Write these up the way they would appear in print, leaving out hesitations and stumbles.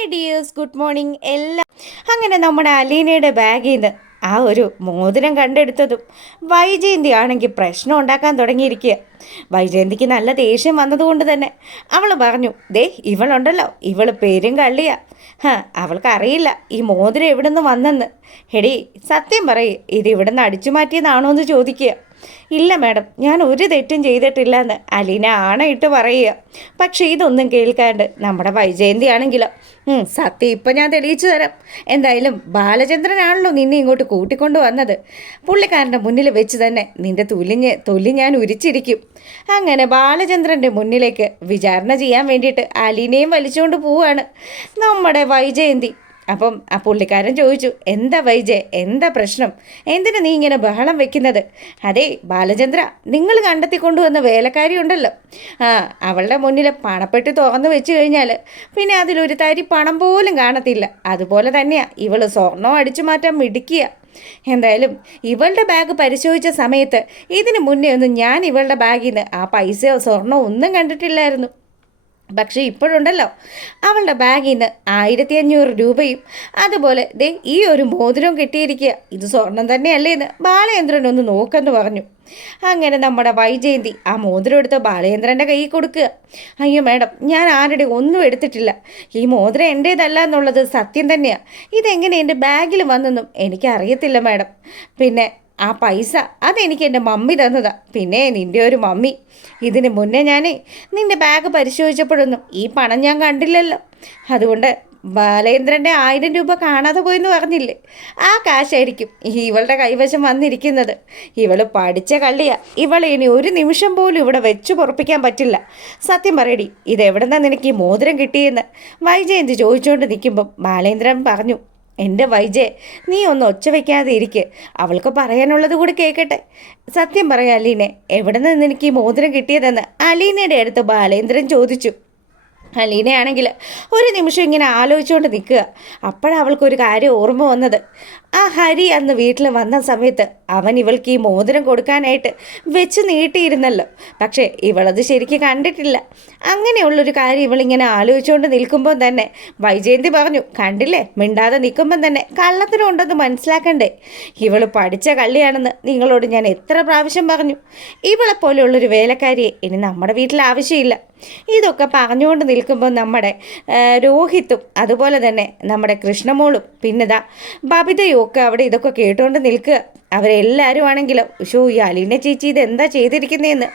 Hi dears, good morning എല്ലാം. അങ്ങനെ നമ്മുടെ അലീനയുടെ ബാഗിൽ നിന്ന് ആ ഒരു മോതിരം കണ്ടെടുത്തതും വൈജയന്തി ആണെങ്കിൽ പ്രശ്നം ഉണ്ടാക്കാൻ തുടങ്ങിയിരിക്കുക. വൈജയന്തിക്ക് നല്ല ദേഷ്യം വന്നതുകൊണ്ട് തന്നെ അവൾ പറഞ്ഞു, ദേ ഇവളുണ്ടല്ലോ, ഇവൾ പേരും കള്ളിയാ. അവൾക്കറിയില്ല ഈ മോതിരം എവിടെ നിന്ന് വന്നെന്ന്. എടീ സത്യം പറയേ, ഇത് ഇവിടെ നിന്ന് അടിച്ചു മാറ്റിയതാണോ എന്ന് ചോദിക്കുക. ഇല്ല മാഡം, ഞാൻ ഒരു തെറ്റും ചെയ്തിട്ടില്ല എന്ന് അലീന ആണയിട്ട് പറയുക. പക്ഷേ ഇതൊന്നും കേൾക്കാണ്ട് നമ്മുടെ വൈജയന്തി ആണെങ്കിലോ, സത്യം ഇപ്പം ഞാൻ തെളിയിച്ചു തരാം. എന്തായാലും ബാലചന്ദ്രനാണല്ലോ നിന്നെ ഇങ്ങോട്ട് കൂട്ടിക്കൊണ്ട് വന്നത്. പുള്ളിക്കാരൻ്റെ മുന്നിൽ വെച്ച് തന്നെ നിൻ്റെ തൊലി ഞാൻ ഉരിച്ചിരിക്കും. അങ്ങനെ ബാലചന്ദ്രൻ്റെ മുന്നിലേക്ക് വിചാരണ ചെയ്യാൻ വേണ്ടിയിട്ട് അലീനയും വലിച്ചുകൊണ്ട് പോവുകയാണ് നമ്മുടെ വൈജയന്തി. അപ്പം ആ പുള്ളിക്കാരൻ ചോദിച്ചു, എന്താ വൈജയ്, എന്താ പ്രശ്നം, എന്തിനാ നീ ഇങ്ങനെ ബഹളം വെക്കുന്നത്? അതേ ബാലചന്ദ്ര, നിങ്ങൾ കണ്ടെത്തിക്കൊണ്ടുവന്ന വേലക്കാരി ഉണ്ടല്ലോ, അവളുടെ മുന്നിൽ പണപ്പെട്ടി തുറന്നു വെച്ച് കഴിഞ്ഞാൽ പിന്നെ അതിലൊരു തരി പണം പോലും കാണത്തില്ല. അതുപോലെ തന്നെയാണ് ഇവൾ സ്വർണം അടിച്ചു മാറ്റാൻ മിടുക്കിയ. എന്തായാലും ഇവളുടെ ബാഗ് പരിശോധിച്ച സമയത്ത് ഇതിന് മുന്നേ ഒന്നും ഞാൻ ഇവളുടെ ബാഗിൽ നിന്ന് ആ പൈസയോ സ്വർണമോ ഒന്നും കണ്ടിട്ടില്ലായിരുന്നു. പക്ഷേ ഇപ്പോഴുണ്ടല്ലോ അവളുടെ ബാഗിൽ നിന്ന് 1500 രൂപയും അതുപോലെ ദേ ഈ ഒരു മോതിരവും കിട്ടിയിരിക്കുക. ഇത് സ്വർണം തന്നെയല്ലേ എന്ന് ബാലചന്ദ്രനൊന്ന് നോക്കെന്ന് പറഞ്ഞു. അങ്ങനെ നമ്മുടെ വൈജയന്തി ആ മോതിരം എടുത്ത് ബാലചന്ദ്രൻ്റെ കയ്യിൽ കൊടുക്കുക. അയ്യോ മാഡം, ഞാൻ ആരുടെ ഒന്നും എടുത്തിട്ടില്ല. ഈ മോതിരം എൻ്റേതല്ല എന്നുള്ളത് സത്യം തന്നെയാണ്. ഇതെങ്ങനെ എൻ്റെ ബാഗിൽ വന്നെന്നും എനിക്കറിയത്തില്ല മാഡം. പിന്നെ ആ പൈസ അതെനിക്ക് എൻ്റെ മമ്മി തന്നതാ. പിന്നെ നിൻ്റെ ഒരു മമ്മി, ഇതിന് മുന്നേ ഞാൻ നിൻ്റെ ബാഗ് പരിശോധിച്ചപ്പോഴൊന്നും ഈ പണം ഞാൻ കണ്ടില്ലല്ലോ. അതുകൊണ്ട് ബാലേന്ദ്രൻ്റെ 1000 രൂപ കാണാതെ പോയെന്ന് പറഞ്ഞില്ലേ, ആ കാശായിരിക്കും ഇവളുടെ കൈവശം വന്നിരിക്കുന്നത്. ഇവൾ പഠിച്ച കള്ളിയാ. ഇവളെ ഇനി ഒരു നിമിഷം പോലും ഇവിടെ വെച്ച് പൊറപ്പിക്കാൻ പറ്റില്ല. സത്യം പറയടി, ഇതെവിടെ നിന്നാണ് നിനക്ക് ഈ മോതിരം കിട്ടിയെന്ന് വൈജയന്തി ചോദിച്ചുകൊണ്ട് നിൽക്കുമ്പം ബാലേന്ദ്രൻ പറഞ്ഞു, എൻ്റെ വൈജയ്, നീ ഒന്ന് ഒച്ച വയ്ക്കാതെ ഇരിക്ക്, അവൾക്ക് പറയാനുള്ളത് കൂടി കേൾക്കട്ടെ. സത്യം പറയാം അലീനെ, എവിടെ നിന്ന് എനിക്ക് ഈ മോതിരം കിട്ടിയതെന്ന് അലീനയുടെ അടുത്ത് ബാലേന്ദ്രൻ ചോദിച്ചു. അലീനയാണെങ്കിൽ ഒരു നിമിഷം ഇങ്ങനെ ആലോചിച്ചുകൊണ്ട് നിൽക്കുക. അപ്പോഴവൾക്കൊരു കാര്യം ഓർമ്മ വന്നത്, ആ ഹരി അന്ന് വീട്ടിൽ വന്ന സമയത്ത് അവൻ ഇവൾക്ക് ഈ മോതിരം കൊടുക്കാനായിട്ട് വെച്ച് നീട്ടിയിരുന്നല്ലോ. പക്ഷേ ഇവളത് ശരിക്കും കണ്ടിട്ടില്ല. അങ്ങനെയുള്ളൊരു കാര്യം ഇവളിങ്ങനെ ആലോചിച്ചുകൊണ്ട് നിൽക്കുമ്പോൾ തന്നെ വൈജയന്തി പറഞ്ഞു, കണ്ടില്ലേ, മിണ്ടാതെ നിൽക്കുമ്പം തന്നെ കള്ളത്തിനുണ്ടെന്ന് മനസ്സിലാക്കണ്ടേ. ഇവൾ പഠിച്ച കള്ളിയാണെന്ന് നിങ്ങളോട് ഞാൻ എത്ര പ്രാവശ്യം പറഞ്ഞു. ഇവളെപ്പോലെയുള്ളൊരു വേലക്കാരിയെ ഇനി നമ്മുടെ വീട്ടിൽ ആവശ്യമില്ല. ഇതൊക്കെ പറഞ്ഞുകൊണ്ട് നിൽക്കുമ്പോൾ നമ്മുടെ രോഹിത്തും അതുപോലെ തന്നെ നമ്മുടെ കൃഷ്ണമോളും പിന്നെതാ ബബിതയും ഒക്കെ അവിടെ ഇതൊക്കെ കേട്ടുകൊണ്ട് നിൽക്കുക. അവരെല്ലാവരും ആണെങ്കിലും ഈ അലീന ചേച്ചി ഇതെന്താ ചെയ്തിരിക്കുന്നതെന്ന്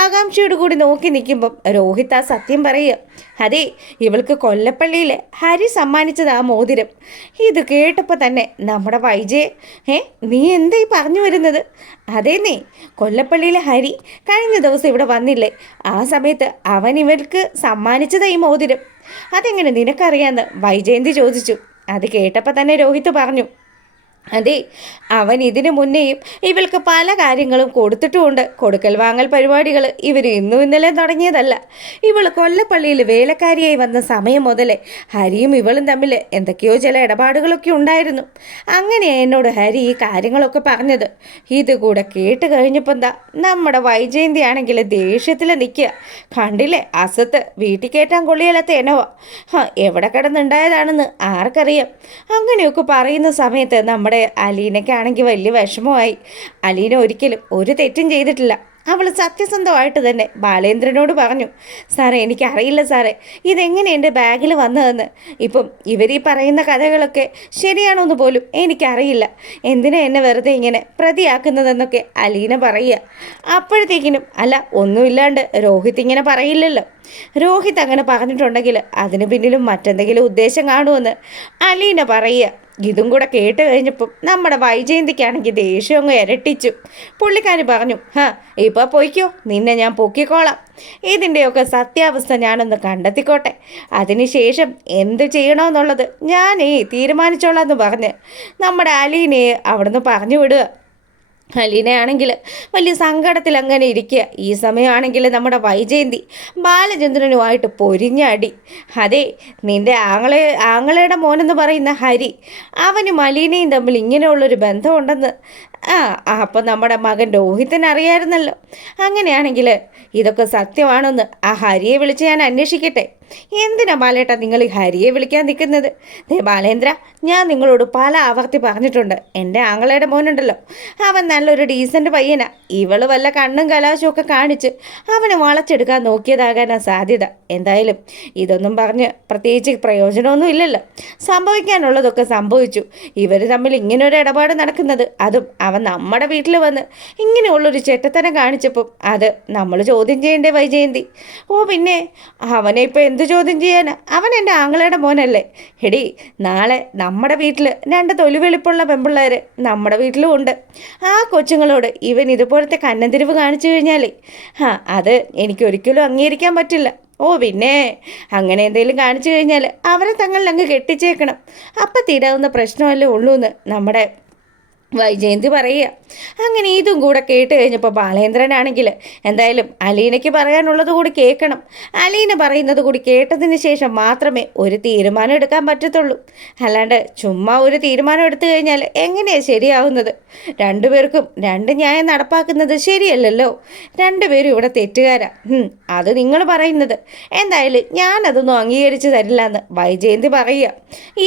ആകാംക്ഷയോട് കൂടി നോക്കി നിൽക്കുമ്പം രോഹിത്ത് ആ സത്യം പറയുക. അതെ, ഇവൾക്ക് കൊല്ലപ്പള്ളിയിൽ ഹരി സമ്മാനിച്ചത് ആ മോതിരം. ഇത് കേട്ടപ്പോൾ തന്നെ നമ്മുടെ വൈജയ്, നീ എന്താ ഈ പറഞ്ഞു വരുന്നത്? അതേ, നീ കൊല്ലപ്പള്ളിയിലെ ഹരി കഴിഞ്ഞ ദിവസം ഇവിടെ വന്നില്ലേ, ആ സമയത്ത് അവൻ ഇവൾക്ക് സമ്മാനിച്ചതാ ഈ മോതിരം. അതെങ്ങനെ നിനക്കറിയാമെന്ന് വൈജയന്തി ചോദിച്ചു. അത് കേട്ടപ്പോൾ തന്നെ രോഹിത്ത് പറഞ്ഞു, അതെ, അവൻ ഇതിനു മുന്നേയും ഇവൾക്ക് പല കാര്യങ്ങളും കൊടുത്തിട്ടുമുണ്ട്. കൊടുക്കൽ വാങ്ങൽ പരിപാടികൾ ഇവർ ഇന്നും ഇന്നലെ തുടങ്ങിയതല്ല. ഇവൾ കൊല്ലപ്പള്ളിയിൽ വേലക്കാരിയായി വന്ന സമയം മുതലേ ഹരിയും ഇവളും തമ്മിൽ എന്തൊക്കെയോ ചില ഇടപാടുകളൊക്കെ ഉണ്ടായിരുന്നു. അങ്ങനെയാണ് എന്നോട് ഹരി ഈ കാര്യങ്ങളൊക്കെ പറഞ്ഞത്. ഇതുകൂടെ കേട്ട് കഴിഞ്ഞപ്പോൾ എന്താ നമ്മുടെ വൈജയന്തി ആണെങ്കിൽ ദേഷ്യത്തിൽ നിൽക്കുക. കണ്ടില്ലേ, അസത്ത് വീട്ടിൽ കയറ്റാൻ കൊള്ളിയല്ലാത്ത എനവാ, എവിടെ കിടന്നുണ്ടായതാണെന്ന് ആർക്കറിയാം. അങ്ങനെയൊക്കെ പറയുന്ന സമയത്ത് നമ്മുടെ അലീനയ്ക്കാണെങ്കിൽ വലിയ വിഷമമായി. അലീന ഒരിക്കലും ഒരു തെറ്റും ചെയ്തിട്ടില്ല. അവൾ സത്യസന്ധമായിട്ട് തന്നെ ബാലേന്ദ്രനോട് പറഞ്ഞു, സാറേ, എനിക്കറിയില്ല സാറേ, ഇതെങ്ങനെ എൻ്റെ ബാഗിൽ വന്നതെന്ന്. ഇപ്പം ഇവർ ഈ പറയുന്ന കഥകളൊക്കെ ശരിയാണോന്ന് പോലും എനിക്കറിയില്ല. എന്തിനാ എന്നെ വെറുതെ ഇങ്ങനെ പ്രതിയാക്കുന്നതെന്നൊക്കെ അലീന പറയുക. അപ്പോഴത്തേക്കിനും അല്ല, ഒന്നുമില്ലാണ്ട് രോഹിത് ഇങ്ങനെ പറയില്ലല്ലോ. രോഹിത് അങ്ങനെ പറഞ്ഞിട്ടുണ്ടെങ്കിൽ അതിന് പിന്നിലും മറ്റെന്തെങ്കിലും ഉദ്ദേശം കാണുമെന്ന് അലീന പറയുക. ഇതും കൂടെ കേട്ട് കഴിഞ്ഞപ്പം നമ്മുടെ വൈജയന്തിക്കാണെങ്കിൽ ദേഷ്യം അങ്ങ് ഇരട്ടിച്ചു. പുള്ളിക്കാരി പറഞ്ഞു, ഇപ്പോൾ പൊയ്ക്കോ, നിന്നെ ഞാൻ പൊക്കിക്കോളാം. ഇതിൻ്റെയൊക്കെ സത്യാവസ്ഥ ഞാനൊന്ന് കണ്ടെത്തിക്കോട്ടെ, അതിനുശേഷം എന്ത് ചെയ്യണമെന്നുള്ളത് ഞാനേ തീരുമാനിച്ചോളാം എന്ന് പറഞ്ഞ് നമ്മുടെ അലീനയെ അവിടുന്ന് പറഞ്ഞു വിടുക. അലീനയാണെങ്കിൽ വലിയ സങ്കടത്തിൽ അങ്ങനെ ഇരിക്കുക. ഈ സമയമാണെങ്കിൽ നമ്മുടെ വൈജയന്തി ബാലചന്ദ്രനുമായിട്ട് പൊരിഞ്ഞടി. അതെ, നിൻ്റെ ആങ്ങളയുടെ മോനെന്ന് പറയുന്ന ഹരി, അവനും അലീനയും തമ്മിൽ ഇങ്ങനെയുള്ളൊരു ബന്ധമുണ്ടെന്ന് അപ്പം നമ്മുടെ മകൻ രോഹിത്തിന് അറിയാമായിരുന്നല്ലോ. അങ്ങനെയാണെങ്കിൽ ഇതൊക്കെ സത്യമാണെന്ന് ആ ഹരിയെ വിളിച്ച് ഞാൻ അന്വേഷിക്കട്ടെ. എന്തിനാ ബാലേട്ടാ നിങ്ങൾ ഈ ഹരിയെ വിളിക്കാൻ നിൽക്കുന്നത്? ബാലേന്ദ്ര, ഞാൻ നിങ്ങളോട് പല ആവർത്തി പറഞ്ഞിട്ടുണ്ട്, എൻ്റെ ആങ്ങളയുടെ മോനുണ്ടല്ലോ, അവൻ നല്ലൊരു ഡീസൻറ്റ് പയ്യനാ. ഇവള് വല്ല കണ്ണും കലാശവും ഒക്കെ കാണിച്ച് അവനെ വളച്ചെടുക്കാൻ നോക്കിയതാകാനാ സാധ്യത. എന്തായാലും ഇതൊന്നും പറഞ്ഞ് പ്രത്യേകിച്ച് പ്രയോജനമൊന്നും ഇല്ലല്ലോ. സംഭവിക്കാനുള്ളതൊക്കെ സംഭവിച്ചു. ഇവർ തമ്മിൽ ഇങ്ങനൊരു ഇടപാട് നടക്കുന്നത്, അതും അവൻ നമ്മുടെ വീട്ടിൽ വന്ന് ഇങ്ങനെയുള്ളൊരു ചെറ്റത്തനം കാണിച്ചപ്പം അത് നമ്മൾ ചോദ്യം ചെയ്യേണ്ടേ വൈജയന്തി? ഓ പിന്നെ അവനെ ഇപ്പോൾ എന്ത് ചോദ്യം ചെയ്യാനാ? അവൻ എൻ്റെ ആങ്ങളയുടെ മോനല്ലേ. എടി, നാളെ നമ്മുടെ വീട്ടിൽ 2 തൊലിവെളുപ്പുള്ള പെമ്പിള്ളേർ നമ്മുടെ വീട്ടിലും ഉണ്ട്. ആ കൊച്ചുങ്ങളോട് ഇവൻ ഇതുപോലത്തെ കന്നന്തിരിവ് കാണിച്ചു കഴിഞ്ഞാലേ അത് എനിക്കൊരിക്കലും അംഗീകരിക്കാൻ പറ്റില്ല. ഓ പിന്നെ അങ്ങനെ എന്തെങ്കിലും കാണിച്ചു കഴിഞ്ഞാൽ അവരെ തങ്ങളിൽ അങ്ങ് കെട്ടിച്ചേക്കണം. അപ്പം തീരാവുന്ന പ്രശ്നമല്ലേ ഉള്ളൂ എന്ന് നമ്മുടെ വൈജയന്തി പറയുക. അങ്ങനെ ഇതും കൂടെ കേട്ട് കഴിഞ്ഞപ്പോൾ ബാലേന്ദ്രനാണെങ്കിൽ എന്തായാലും അലീനയ്ക്ക് പറയാനുള്ളത് കൂടി കേൾക്കണം. അലീന പറയുന്നത് കൂടി കേട്ടതിന് ശേഷം മാത്രമേ ഒരു തീരുമാനം എടുക്കാൻ പറ്റത്തുള്ളൂ. അല്ലാണ്ട് ചുമ്മാ ഒരു തീരുമാനം എടുത്തു കഴിഞ്ഞാൽ എങ്ങനെയാണ് ശരിയാവുന്നത്? രണ്ടുപേർക്കും 2 ന്യായം നടപ്പാക്കുന്നത് ശരിയല്ലല്ലോ. രണ്ടുപേരും ഇവിടെ തെറ്റുകാരാ. അത് നിങ്ങൾ പറയുന്നത്. എന്തായാലും ഞാനതൊന്നും അംഗീകരിച്ച് തരില്ല എന്ന് വൈജയന്തി പറയുക.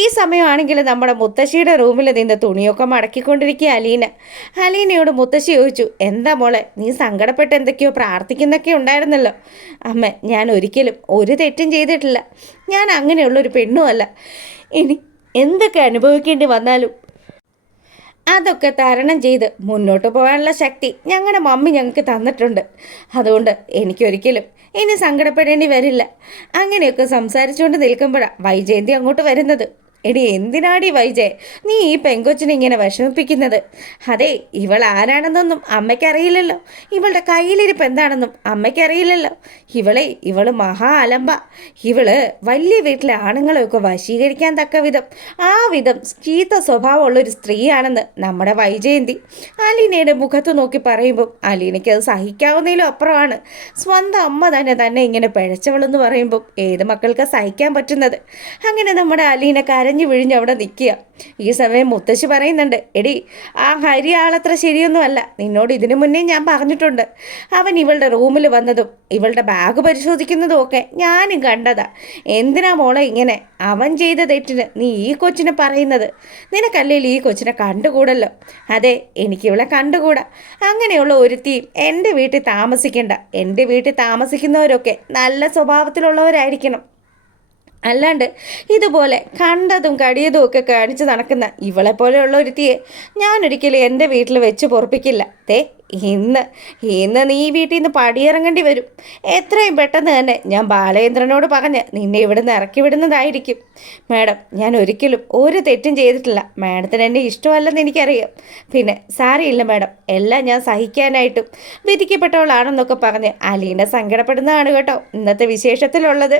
ഈ സമയമാണെങ്കിൽ നമ്മുടെ മുത്തശ്ശിയുടെ റൂമിൽ നിന്ന് തുണിയൊക്കെ മടക്കിക്കൊണ്ടിരിക്കുക അലീനയോട് മുത്തശ്ശി ചോദിച്ചു, എന്താ മോളെ, നീ സങ്കടപ്പെട്ട് എന്തൊക്കെയോ പ്രാർത്ഥിക്കുന്നൊക്കെ ഉണ്ടായിരുന്നല്ലോ. അമ്മ, ഞാൻ ഒരിക്കലും ഒരു തെറ്റും ചെയ്തിട്ടില്ല. ഞാൻ അങ്ങനെയുള്ളൊരു പെണ്ണുമല്ല. ഇനി എന്തൊക്കെ അനുഭവിക്കേണ്ടി വന്നാലും അതൊക്കെ തരണം ചെയ്ത് മുന്നോട്ട് പോകാനുള്ള ശക്തി ഞങ്ങളുടെ മമ്മി ഞങ്ങൾക്ക് തന്നിട്ടുണ്ട്. അതുകൊണ്ട് എനിക്കൊരിക്കലും ഇനി സങ്കടപ്പെടേണ്ടി വരില്ല. അങ്ങനെയൊക്കെ സംസാരിച്ചുകൊണ്ട് നിൽക്കുമ്പോഴാണ് വൈജയന്തി അങ്ങോട്ട് വരുന്നത്. എടി, എന്തിനാടി വൈജയ് നീ ഈ പെങ്കൊച്ചിനെ ഇങ്ങനെ വിഷമിപ്പിക്കുന്നത്? അതെ, ഇവൾ ആരാണെന്നൊന്നും അമ്മയ്ക്കറിയില്ലല്ലോ. ഇവളുടെ കയ്യിലിരിപ്പ് എന്താണെന്നും അമ്മയ്ക്കറിയില്ലല്ലോ. ഇവള് മഹാ അലമ്പ. ഇവള് വലിയ വീട്ടിലെ ആണുങ്ങളെയൊക്കെ വശീകരിക്കാൻ തക്ക വിധം ആ വിധം ചീത്ത സ്വഭാവമുള്ളൊരു സ്ത്രീയാണെന്ന് നമ്മുടെ വൈജയന്തി അലീനയുടെ മുഖത്ത് നോക്കി പറയുമ്പം അലീനയ്ക്ക് അത് സഹിക്കാവുന്നതിലും അപ്പുറമാണ്. സ്വന്തം അമ്മ തന്നെ ഇങ്ങനെ പിഴച്ചവളെന്ന് പറയുമ്പം ഏത് മക്കൾക്ക് സഹിക്കാൻ പറ്റുന്നത്? അങ്ങനെ നമ്മുടെ അലീന കരഞ്ഞു വിഴിഞ്ഞ് അവിടെ നിൽക്കുക. ഈ സമയം മുത്തശ്ശി പറയുന്നുണ്ട്, എടി, ആ ഹരി ആളത്ര ശരിയൊന്നുമല്ല. നിന്നോട് ഇതിനു മുന്നേ ഞാൻ പറഞ്ഞിട്ടുണ്ട്. അവൻ ഇവളുടെ റൂമിൽ വന്നതും ഇവളുടെ ബാഗ് പരിശോധിക്കുന്നതും ഒക്കെ ഞാനും കണ്ടതാ. എന്തിനാ മോളെ ഇങ്ങനെ അവൻ ചെയ്ത തെറ്റിന് നീ ഈ കൊച്ചിനെ പറയുന്നത്? നിനക്കല്ലേൽ ഈ കൊച്ചിനെ കണ്ടുകൂടല്ലോ. അതെ, എനിക്കിവളെ കണ്ടുകൂടാ. അങ്ങനെയുള്ള ഒരുത്തിയും എൻ്റെ വീട്ടിൽ താമസിക്കണ്ട. എൻ്റെ വീട്ടിൽ താമസിക്കുന്നവരൊക്കെ നല്ല സ്വഭാവത്തിലുള്ളവരായിരിക്കണം. അല്ലാണ്ട് ഇതുപോലെ കണ്ടതും കടിയതും ഒക്കെ കാണിച്ച് നടക്കുന്ന ഇവളെപ്പോലെയുള്ള ഒരുത്തിയെ ഞാനൊരിക്കലും എൻ്റെ വീട്ടിൽ വെച്ച് പൊറപ്പിക്കില്ല. ഇന്ന് നീ വീട്ടിൽ നിന്ന് പടിയിറങ്ങേണ്ടി വരും. എത്രയും പെട്ടെന്ന് തന്നെ ഞാൻ ബാലേന്ദ്രനോട് പറഞ്ഞ് നിന്നെ ഇവിടെ നിന്ന് ഇറക്കി വിടുന്നതായിരിക്കും. മാഡം, ഞാൻ ഒരിക്കലും ഒരു തെറ്റും ചെയ്തിട്ടില്ല. മാഡത്തിന് എന്നെ ഇഷ്ടമല്ലെന്ന് എനിക്കറിയാം. പിന്നെ സാരമില്ല മാഡം, എല്ലാം ഞാൻ സഹിക്കാനായിട്ടും വിധിക്കപ്പെട്ടവളാണെന്നൊക്കെ പറഞ്ഞ് അലീന സങ്കടപ്പെടുന്നതാണ് കേട്ടോ ഇന്നത്തെ വിശേഷത്തിലുള്ളത്.